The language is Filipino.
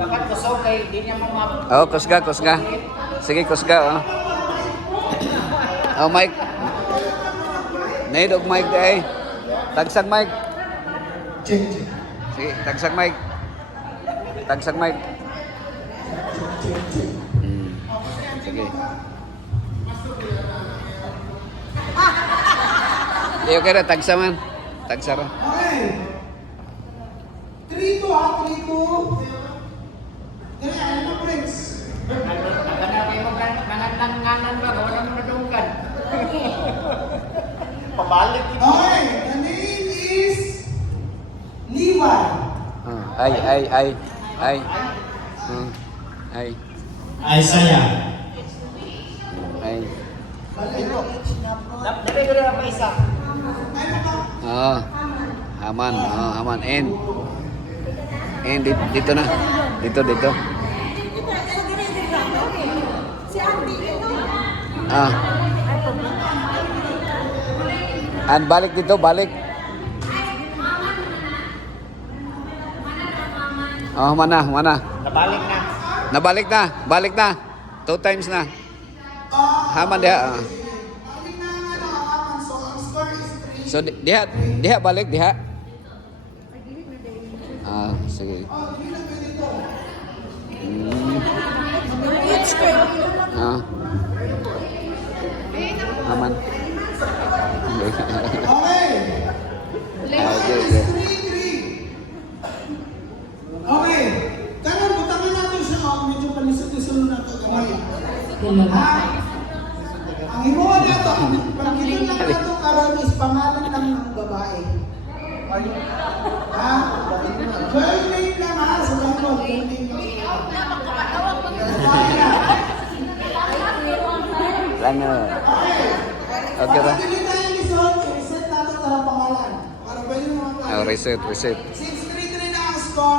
Bakit kusog kay di niya mamap. Oh, kusga, kusga. Sige, kusga, oh. Oh, Mike. Need og Mike ay. Tagsag Mike. Sige, tagsag Mike. Tagsag Mike. Sige. Di okay ra, tagsa man. Tagsa ra. Okay. 3-2 ha, 3-2. Dali, ano mo, Prince? Nagana kayo nanganganan ba? Wala mo nadunggan. Pabalik ito. Okay, the name is Levi. Ay. Ay. Isaiah. Ay. Dali ko na pa isa. Oh. Aman, oh, aman. And dito na. Dito. Ah. And balik dito, balik. Oh, mana? Nabalik na. Nabalik na, balik na. 2 times na. Haman dia. So, ang score is 3. So diha balik diha. Ah, sige. Ah. Aman. Okay. Okay. 3-3. Okay. Karon butangin natin siya. Medyo palisod-lisod na ito. Gamay. Ang himuha na ito, pagkitin lang na ito karon is pangalan lang ng babae. Ha? Girl name lang ha, sa Bible. Girl name lang. Babae na. Lano. Okay ba? Pag hindi tayo lisod, i-reset natin ang pangalan. Para pwede naman tayo. Oh, reset. Since 3-3 na ang score,